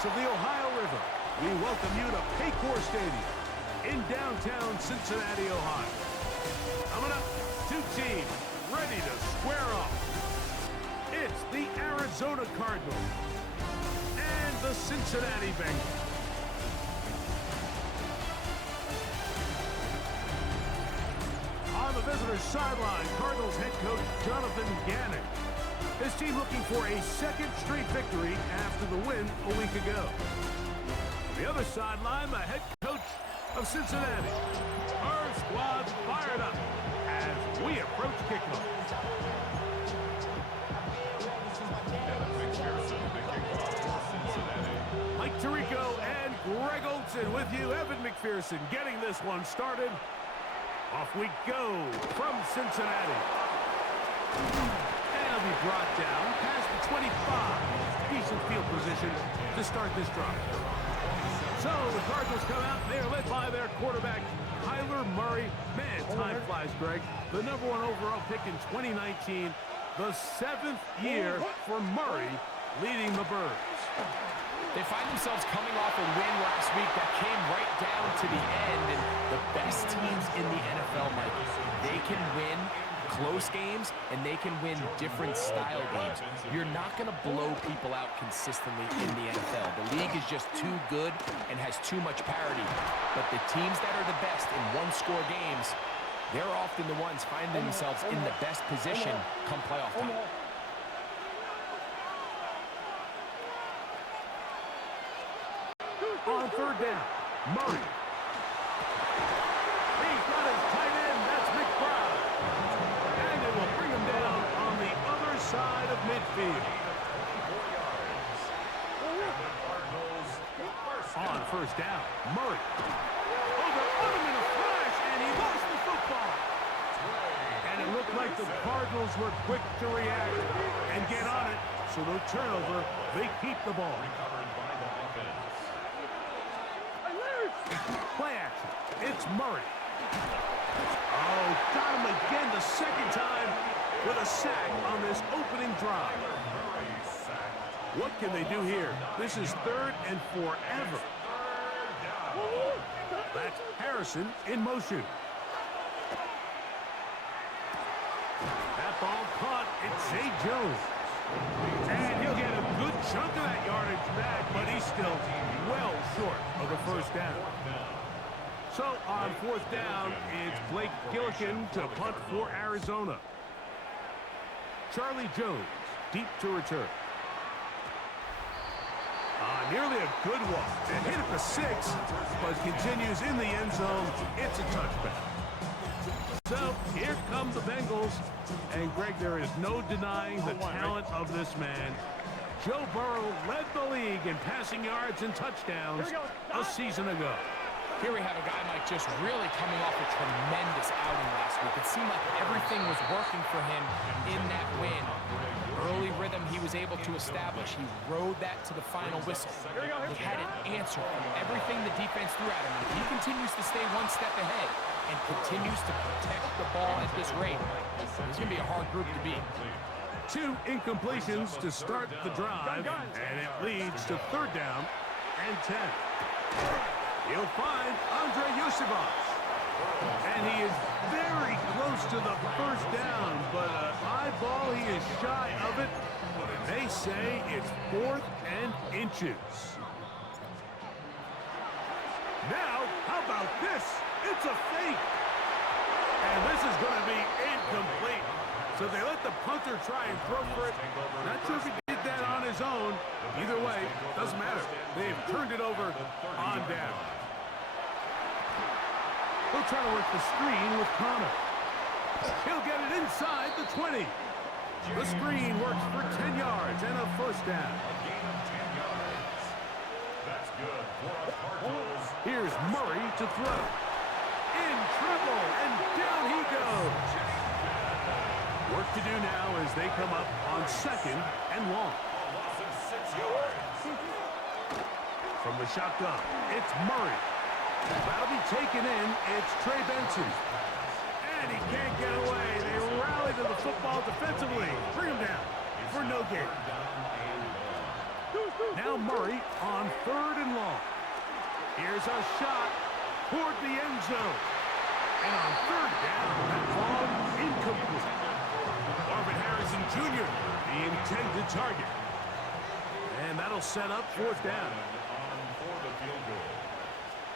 banks of the Ohio River, we welcome you to Paycor Stadium in downtown Cincinnati, Ohio. Coming up, two teams ready to square off. It's the Arizona Cardinals and the Cincinnati Bengals. On the visitor's sideline, Cardinals head coach Jonathan Gannon. His team looking for a second straight victory after the win a week ago. On the other sideline, the head coach of Cincinnati. Our squad's fired up as we approach kickoff. Mike Tirico and Greg Olson with you. Evan McPherson getting this one started. Off we go from Cincinnati. And he'll be brought down past the 25. Decent field position to start this drive. So the Cardinals come out. They are led by their quarterback, Kyler Murray. Man, time flies, Greg. The #1 overall pick in 2019. The 7th year for Murray leading the Birds. They find themselves coming off a win last week that came right down to the end. And the best teams in the NFL, Mike, they can win close games and they can win different style games. You're not going to blow people out consistently in the NFL. The league is just too good and has too much parity. But the teams that are the best in one-score games, they're often the ones finding themselves in the best position come playoff time. On third down, Murray. He's got his tight end, that's McBride. And it will bring him down on the other side of midfield. On first down, Murray. Overrun him in a flash, and he lost the football. And it looked like the Cardinals were quick to react and get on it. So no turnover, they keep the ball. Play action. It's Murray. Oh, got him again the second time with a sack on this opening drive. What can they do here? This is 3rd and forever. That's Harrison in motion. That ball caught. It's Zay Jones. And he'll get a good chunk of that yardage back, but he's still well short of the first down. So on 4th down, it's Blake Gillikin to punt for Arizona. Charlie Jones, deep to return. Nearly a good one. And hit at the 6, but continues in the end zone. It's a touchback. So here come the Bengals. And, Greg, there is no denying the talent of this man. Joe Burrow led the league in passing yards and touchdowns a season ago. Here we have a guy, Mike, just really coming off a tremendous outing last week. It seemed like everything was working for him in that win. Early rhythm he was able to establish. He rode that to the final whistle. He had an answer from everything the defense threw at him. He continues to stay one step ahead and continues to protect the ball at this rate. It's going to be a hard group to beat. 2 incompletions to start the drive, and it leads to 3rd down and 10. He'll find Andre Yusevich. And he is very close to the first down, but a high ball, he is shy of it. They say it's 4th and inches. Now, how about this? It's a fake. And this is going to be incomplete. So they let the punter try and throw for it. Not sure if he did that on his own. Either way, doesn't matter. They've turned it over on down. He'll try to work the screen with Connor. He'll get it inside the 20. The screen works for 10 yards and a first down. Here's Murray to throw. In trouble, and down he goes. Work to do now as they come up on 2nd and long. From the shotgun, it's Murray. That'll be taken in. It's Trey Benson. And he can't get away. They rally to the football defensively. Bring him down for no gain. Now Murray on 3rd and long. Here's a shot toward the end zone. And on 3rd down, that ball incomplete. Marvin Harrison Jr., the intended target. And that'll set up 4th down. For the field goal,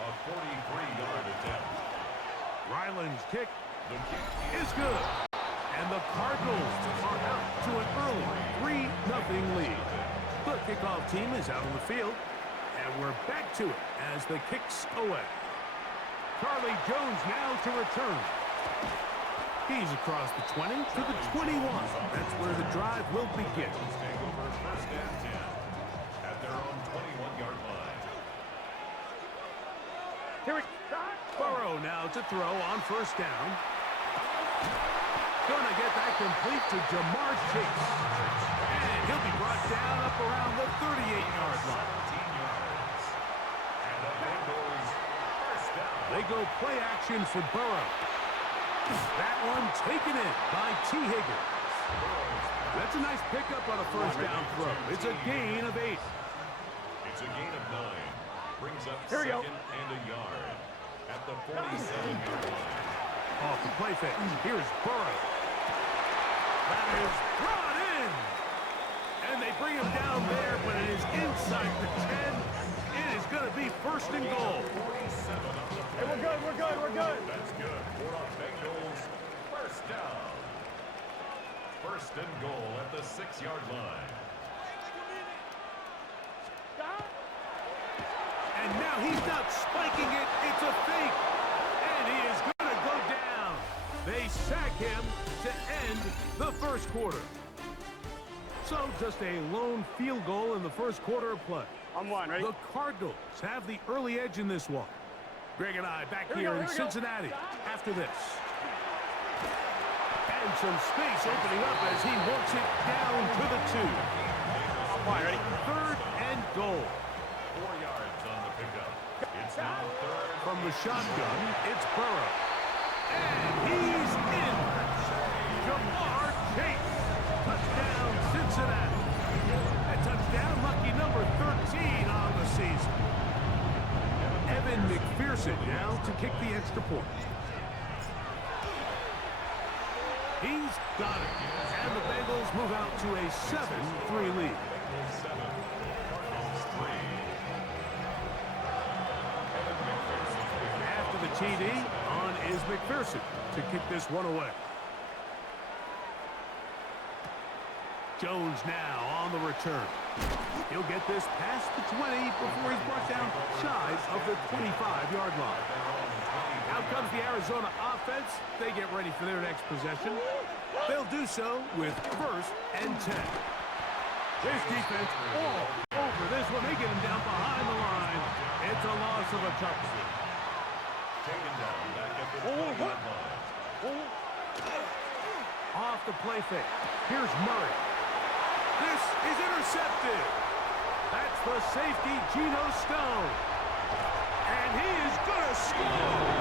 a 43-yard attempt. Ryland's kick The kick is good. And the Cardinals are out to an early 3-0 lead. The kickoff team is out on the field. And we're back to it as the kick's away. Charlie Jones now to return. He's across the 20 to the 21. That's where the drive will begin. take over 1st and 10 at their own 21-yard line. Here it comes. Burrow now to throw on 1st down. Gonna get that complete to Jamar Chase. And he'll be brought down up around the 38-yard line. 17 yards. And the Bengals first down. They go play action for Burrow. That one taken in by T. Higgins. That's a nice pickup on a 1st down throw. It's a gain of 8. It's a gain of 9. Brings up Here we go. 2nd and a yard at the 47-yard line. Off the play fake. Here's Burrow. That is brought in. And they bring him down there, but it is inside the 10. It is going to be 1st and goal. 47 on the play. Hey, we're good, we're good, we're good. That's good for the Bengals. First down. 1st and goal at the 6-yard line. And now he's not spiking it. It's a fake. And he is going to go down. They sack him to end the 1st quarter. So just a lone field goal in the 1st quarter of play. I'm one, ready? The Cardinals have the early edge in this one. Greg and I back Here we here go, in here we go. Cincinnati after this. And some space opening up as he works it down to the 2. I'm fine, ready? 3rd and goal. 4 yards on the pickup. It's now 3rd. From the shotgun, it's Burrow. And he's in. Jamar Chase. Touchdown, Cincinnati. A touchdown, lucky number 13 on the season. Evan McPherson now to kick the extra point. He's got it. And the Bengals move out to a 7-3 lead. 7. Cardinals 3. Evan McPherson. After the TD, on is McPherson to kick this one away. Jones now on the return. He'll get this past the 20 before he's brought down shy of the 25-yard line. Out comes the Arizona offense. They get ready for their next possession. They'll do so with 1st and 10. This defense all over this one. They get him down behind the line. It's a loss of a couple. Taken down back at the 20-yard line. Off the play fake. Here's Murray. This is intercepted. That's the safety, Geno Stone. And he is going to score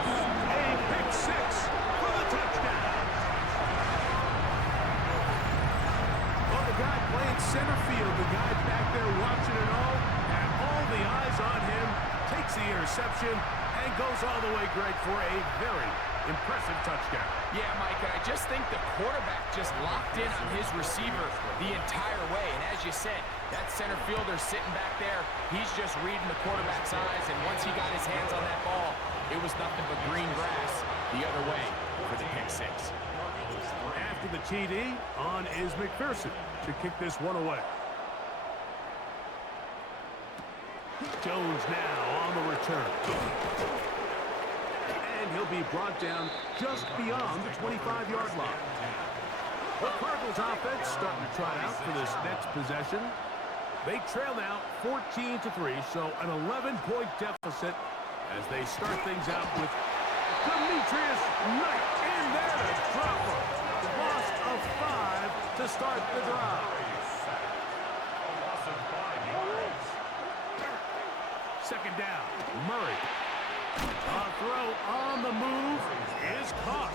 a pick 6 for the touchdown. Well, the guy playing center field, the guy back there watching it all the eyes on him, takes the interception and goes all the way, Greg, for a very impressive touchdown. Yeah, Mike, and I just think the quarterback just locked in on his receiver the entire way. And as you said, that center fielder sitting back there, he's just reading the quarterback's eyes. And once he got his hands on that ball, it was nothing but green grass the other way for the pick 6. After the TD, on is McPherson to kick this one away. Jones now on the return. And he'll be brought down just beyond the 25-yard line. The Cardinals offense starting to try out for this next possession. They trail now 14-3, so an 11-point deficit as they start things out with Demetrius Knight in there to drop him. Loss of 5 to start the drive. Second down, Murray. A throw on the move is caught.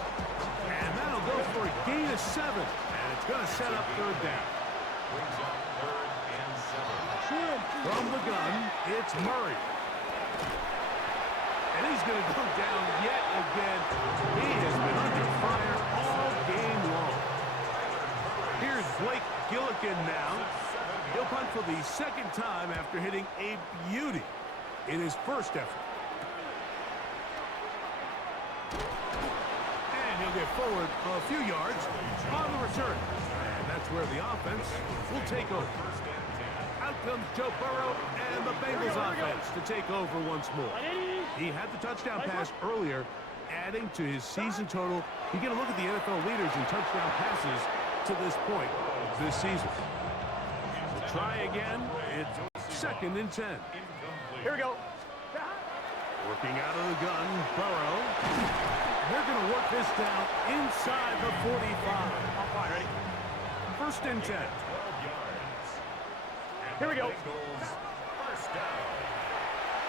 And that'll go for a gain of 7. And it's going to set up 3rd down. Brings up 3rd and 7. From the gun, it's Murray. And he's going to go down yet again. He has been under fire all game long. Here's Blake Gillikin now. He'll punt for the second time after hitting a beauty in his first effort. And he'll get forward a few yards on the return. And that's where the offense will take over. Out comes Joe Burrow and the Bengals offense to take over once more. He had the touchdown pass earlier, adding to his season total. You get a look at the NFL leaders in touchdown passes to this point this season. We'll try again. It's 2nd and 10. Here we go. Working out of the gun, Burrow. They're going to work this down inside the 45. Ready? 1st and 10. Here we go.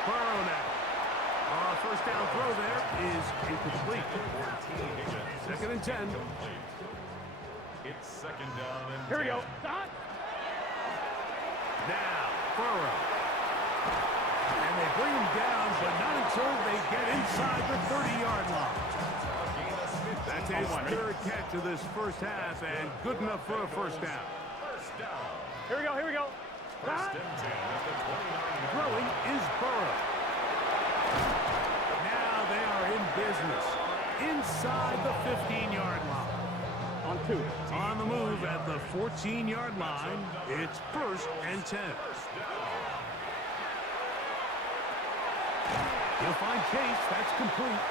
Burrow now. First down throw there is incomplete. 2nd and 10. It's 2nd down and 10. Here we go. Now, Burrow. And they bring him down, but not until they get inside the 30-yard line. That's his 3rd catch of this first half, and good enough for a first down. Here we go. Here we go. 1st and 10 at the 29. Throwing is Burrow. Now they are in business inside the 15-yard line. On 2. On the move at the 14-yard line, it's 1st and 10. He'll find Chase. That's complete.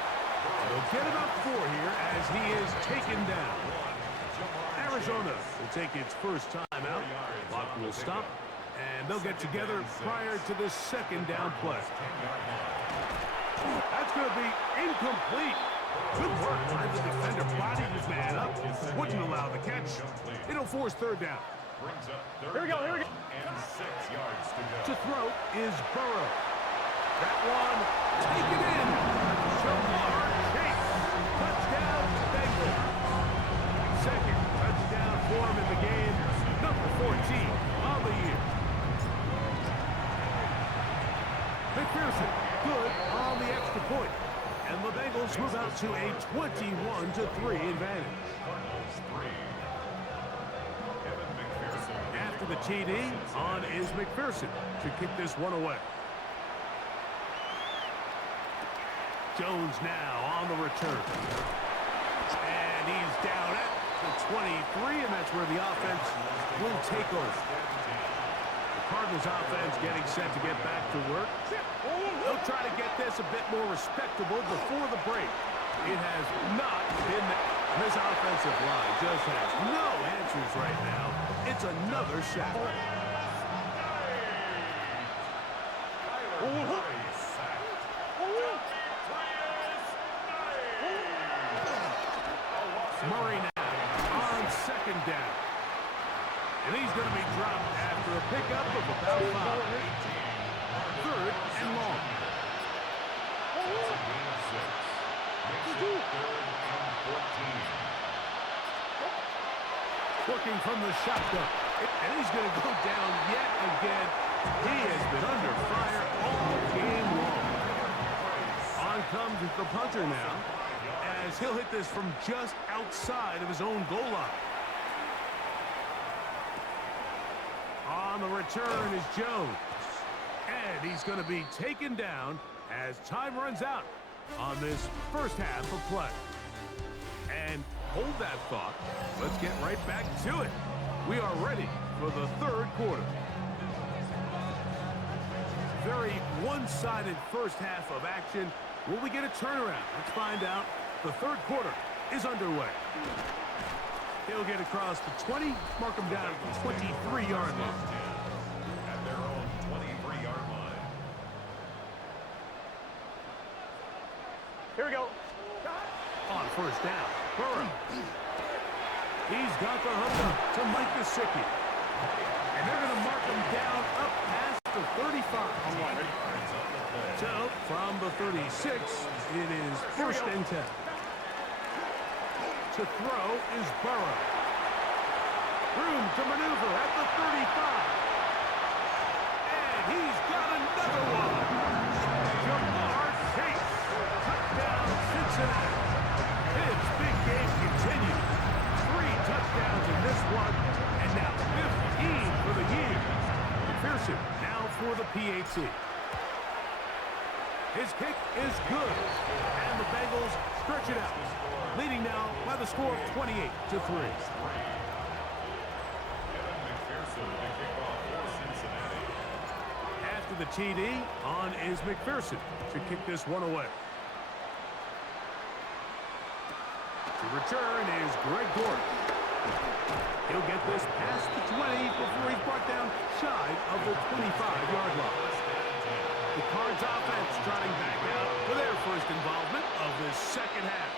He'll get about 4 here as he is taken down. Arizona will take its first time out. Clock will stop, and they'll get together prior to the 2nd down play. That's going to be incomplete. Good work by the defender. Bodied his man up. Wouldn't allow the catch. It'll force 3rd down. Here we go. Here we go. And 6 yards to go. To throw is Burrow. That one taken in. Jamar Chase. Touchdown, Bengals. 2nd touchdown for him in the game. Number 14 on the year. McPherson, good on the extra point. And the Bengals move out to a 21-3 advantage. After the TD, on is McPherson to kick this one away. Jones now on the return. And he's down at the 23, and that's where the offense will take over. The Cardinals offense getting set to get back to work. They'll try to get this a bit more respectable before the break. It has not been that. This offensive line just has no answers right now. It's another sack. Murray now on 2nd down. And he's going to be dropped after a pickup of about 5. 3rd and long. Working from the shotgun. And he's going to go down yet again. He has been under fire all game long. On comes the punter now, as he'll hit this from just outside of his own goal line. On the return is Jones. And he's going to be taken down as time runs out on this first half of play. And hold that thought. Let's get right back to it. We are ready for the 3rd quarter. Very one-sided first half of action. Will we get a turnaround? Let's find out. The 3rd quarter is underway. He'll get across the 20, mark him down at the 23-yard line. At their own 23-yard line. Here we go. On 1st down, Burrow. He's got the hook up to Mike Gesicki. And they're going to mark him down up past the 35. So, from the 36, it is 1st and 10. To throw is Burrow. Room to maneuver at the 35. he's got another one. Jamar Chase. Touchdown, Cincinnati. His big game continues. 3 touchdowns in this one, and now 15 for the year. McPherson now for the PAT. His kick is good, and the Bengals stretch it out, leading now by the score of 28-3. After the TD, on is McPherson to kick this one away. To return is Greg Gordon. He'll get this past the 20 before he's brought down shy of the 25-yard line. The Cards offense trotting back out for their first involvement of this second half.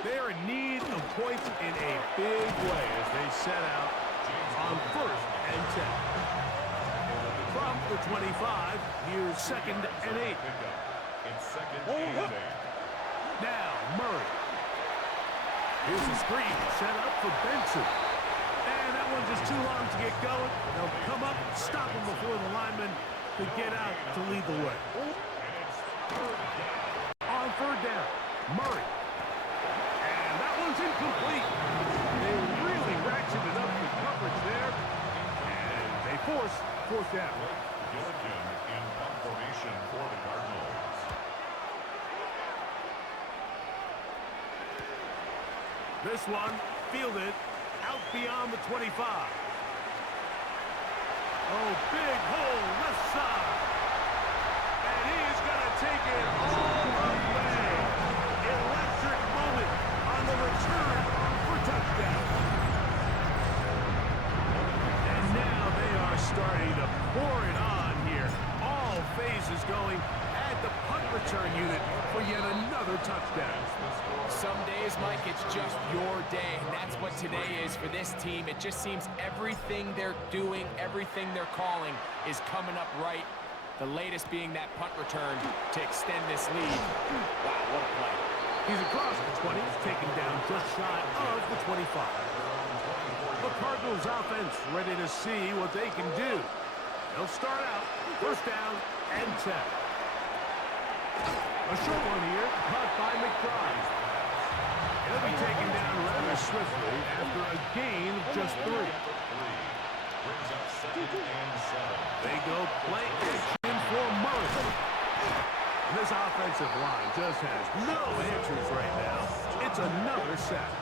They're in need of points in a big way as they set out on 1st and 10. From the 25, here's 2nd and 8. It's 2nd and 8. Now Murray. Here's a screen set up for Benson. And that one's just too long to get going. They'll come up, stop him before the lineman could get out to lead the way. On 3rd down, Murray. And that one's incomplete. They really ratcheted up the coverage there. And they force 4th down. Gilligan in formation for the Cardinals. This one fielded out beyond the 25. Oh, big hole left side. And he's going to take it all the way. Electric moment on the return for touchdown. And now they are starting to pour it on here. All phases going at the punt return unit for yet another touchdown. Some days, Mike, it's just your day, and that's what today is for this team. It just seems everything they're doing, everything they're calling is coming up right. The latest being that punt return to extend this lead. Wow, what a play. He's across the 20, taken down just shy of the 25. The Cardinals offense ready to see what they can do. They'll start out 1st down and 10. A short one here, caught by McBride. He'll be taken down rather swiftly after a gain of just 3. Brings up 2nd and 7. They go play action for Murray. This offensive line just has no answers right now. It's another sack.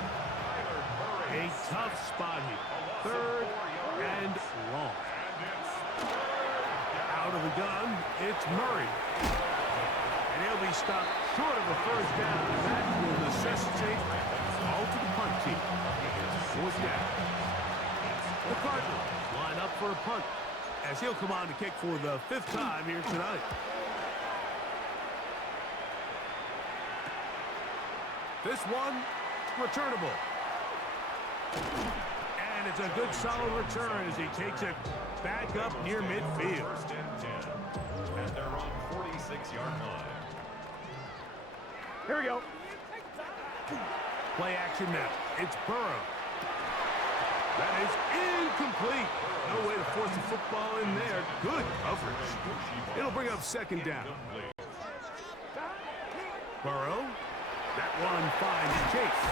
A tough spot here. 3rd and long. Out of the gun, it's Murray. And he'll be stopped short of a 1st down. That will necessitate all to the punt team. 4th down. The Cardinals line up for a punt as he'll come on to kick for the 5th time here tonight. This one, returnable. And it's a good solid return as he takes it back up near midfield. 1st and 10. At their own 46-yard line. Here we go. Play action now. It's Burrow. That is incomplete. No way to force the football in there. Good coverage. It'll bring up 2nd down. Burrow. That one finds Chase.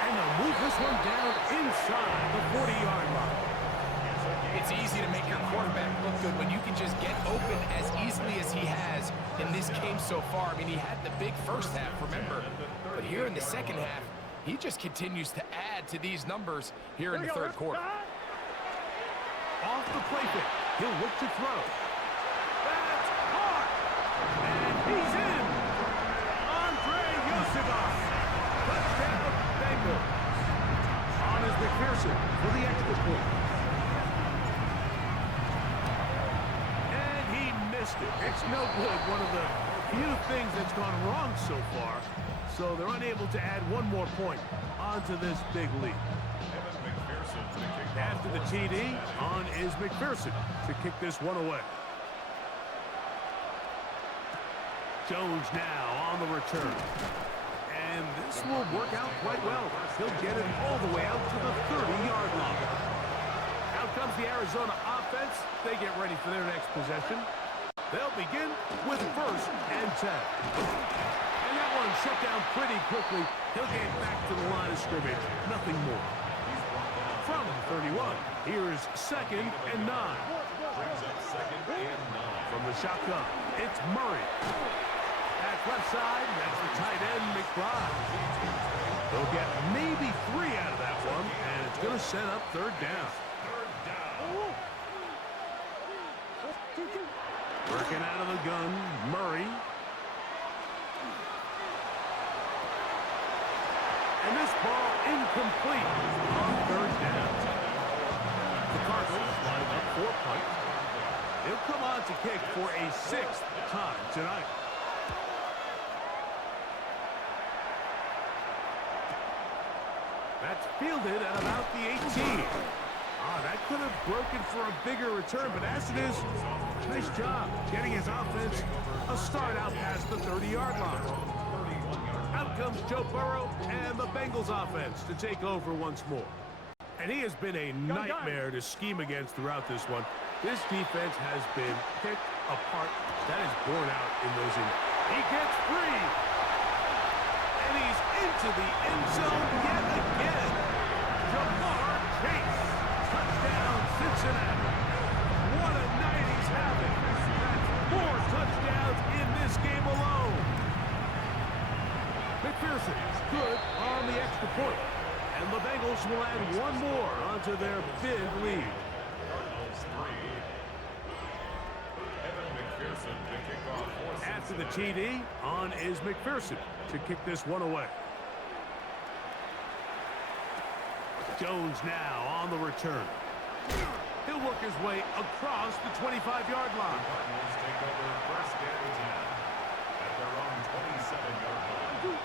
And they'll move this one down inside the 40-yard line. It's easy to make your quarterback look good when you can just get open as easily as he has in this game so far. I mean, he had the big first half, remember. But here in the second half, he just continues to add to these numbers here in the 3rd quarter. Off the play pick. He'll look to throw. That's hard. And he's in. Andre Yosibas. Touchdown, Bengals. On is McPherson for the extra point. And he missed it. It's no good. One of the few things that's gone wrong so far. So they're unable to add one more point onto this big lead. After the TD, on is McPherson to kick this one away. Jones now on the return. And this will work out quite well. He'll get it all the way out to the 30-yard line. Out comes the Arizona offense. offense, they get ready for their next possession. They'll begin with 1st and 10. And that one shut down pretty quickly. He'll get back to the line of scrimmage. Nothing more. From 31, here's 2nd and 9. Brings up 2nd and 9. From the shotgun, it's Murray. At left side, that's the tight end, McBride. They'll get maybe 3 out of that one, and it's going to set up 3rd down. Working out of the gun, Murray. And this ball incomplete on 3rd down. The Cardinals line up for a punt. He'll come on to kick for a 6th time tonight. That's fielded at about the 18. That could have broken for a bigger return, but as it is, nice job getting his offense a start out past the 30-yard line. Out comes Joe Burrow and the Bengals offense to take over once more. And he has been a nightmare to scheme against throughout this one. This defense has been picked apart. That is borne out in those He gets free. And he's into the end zone yet again. Jamar Chase. Touchdown, Cincinnati. What a night he's having. That's 4 touchdowns in this game alone. McPherson good on the extra point. And the Bengals will add 1 more onto their big lead. After the TD, on is McPherson to kick this one away. Jones now on the return. He'll work his way across the 25-yard line. Cardinals take over 1st and 10 at their own 27-yard line.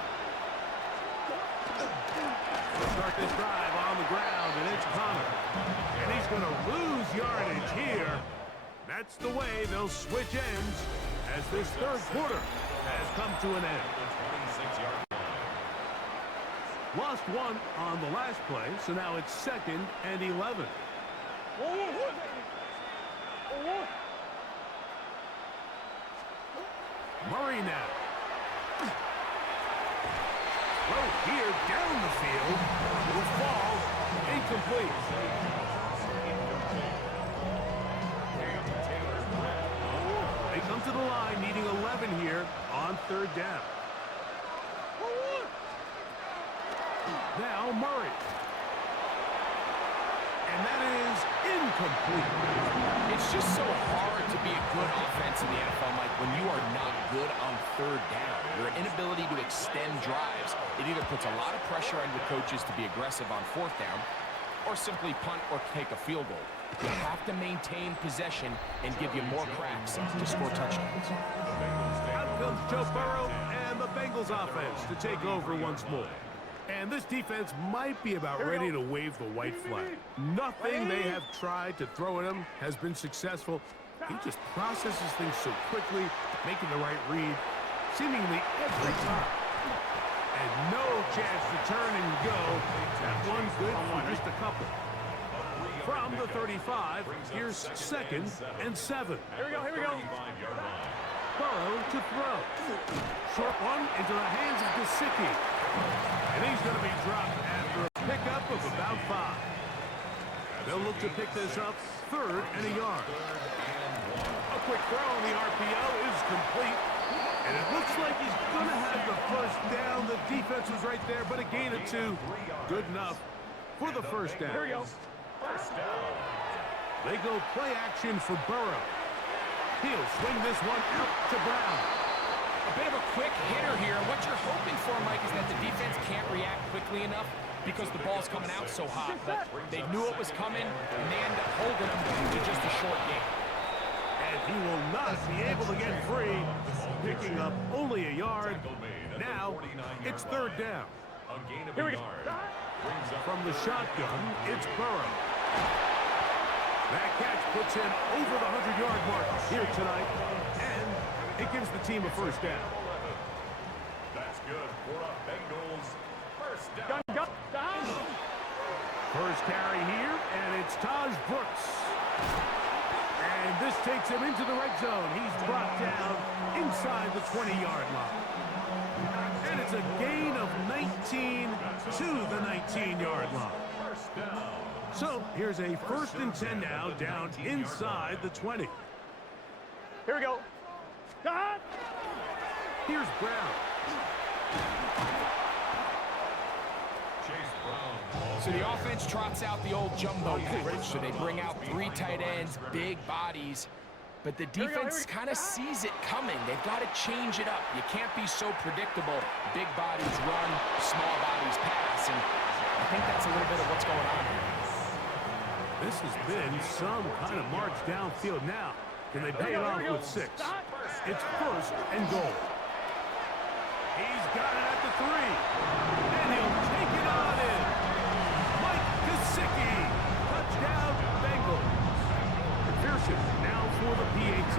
They'll start this drive on the ground, and it's Connor. And he's going to lose yardage here. That's the way they'll switch ends as this 3rd quarter has come to an end. Lost 1 on the last play, so now it's 2nd and 11. Murray now. Throw here down the field. Will fall incomplete. They come to the line needing 11 here on 3rd down. Now Murray. And that is incomplete. It's just so hard to be a good offense in the NFL, Mike, when you are not good on 3rd down. Your inability to extend drives, it either puts a lot of pressure on your coaches to be aggressive on 4th down or simply punt or take a field goal. You have to maintain possession and give you more cracks to score touchdowns. Out comes Joe Burrow and the Bengals offense to take over once more. And this defense might be about ready to wave the white flag. Nothing they have tried to throw at him has been successful. He just processes things so quickly, making the right read, seemingly every time. And no chance to turn and go. That one's good for just a couple. From the 35, here's 2nd and 7. Here we go. Burrow to throw. Short one into the hands of Gesicki. And he's going to be dropped after a pickup of about 5. They'll look to pick this up 3rd and a yard. A quick throw on the RPO is complete. And it looks like he's going to have the 1st down. The defense was right there, but a gain of 2. Good enough for the 1st down. Here we go. They go play action for Burrow. He'll swing this one out to Brown. A bit of a quick hitter here. What you're hoping for, Mike, is that the defense can't react quickly enough because the ball's coming out so hot. But they knew it was coming, and they end up holding them to just a short game. And he will not be able to get free, picking up only a yard. Now, it's 3rd down. Here we go. From the shotgun, it's Burrow. That catch puts him over the 100-yard mark here tonight, and it gives the team a 1st down. That's good for a Bengals 1st down. First carry here, and it's Taj Brooks. And this takes him into the red zone. He's brought down inside the 20-yard line. And it's a gain of 19 to the 19-yard line. So here's a 1st and 10 now, down inside the 20. Here we go. Here's Brown. So the offense trots out the old jumbo coverage. So they bring out 3 tight ends, big bodies. But the defense kind of sees it coming. They've got to change it up. You can't be so predictable. Big bodies run, small bodies pass. And I think that's a little bit of what's going on here. This has been some kind of march downfield now. Can they pay it off with 6? It's 1st and goal. He's got it at the 3. And he'll take it on in. Mike Gesicki. Touchdown, Bengals. McPherson now for the PAT.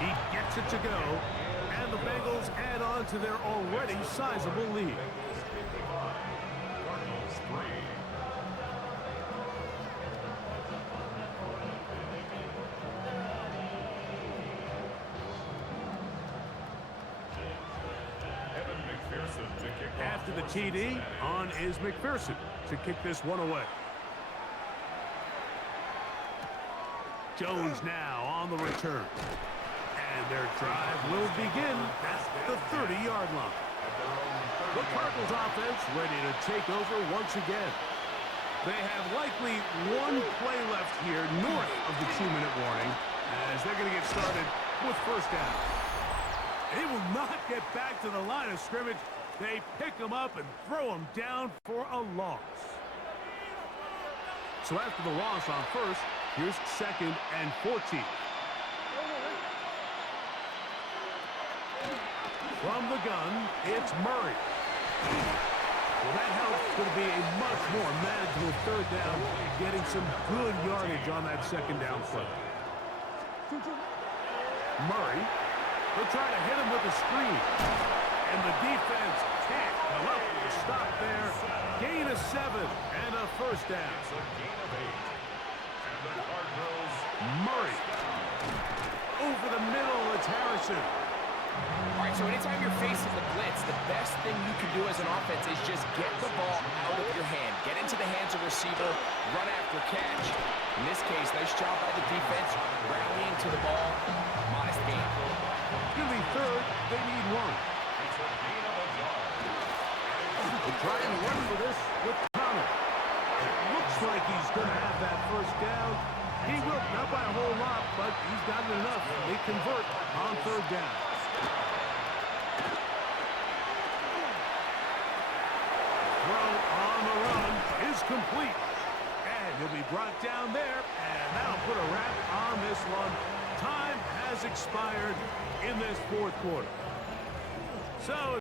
He gets it to go. And the Bengals add on to their already sizable lead. After the TD, on is McPherson to kick this one away. Jones now on the return. And their drive will begin at the 30-yard line. The Cardinals offense ready to take over once again. They have likely one play left here north of the 2-minute warning as they're going to get started with 1st down. They will not get back to the line of scrimmage. They pick them up and throw them down for a loss. So after the loss on 1st, here's 2nd and 14. From the gun, it's Murray. Well, that helps. It's going to be a much more manageable 3rd down, getting some good yardage on that 2nd down play. Murray, they'll try to hit him with a screen. And the defense can't come up with a stop there. Gain of 7 and a 1st down. Murray. Over the middle, it's Harrison. All right, so anytime you're facing the blitz, the best thing you can do as an offense is just get the ball out of your hand. Get into the hands of receiver, run after catch. In this case, nice job by the defense, rallying to the ball. Modest gain. It's going to be 3rd. They need 1. They're trying to run for this with Connor. It looks like he's going to have that 1st down. He will, not by a whole lot, but he's got it enough. They convert on 3rd down. Throw on the run is complete. And he'll be brought down there, and that'll put a wrap on this one. Time has expired in this 4th quarter. So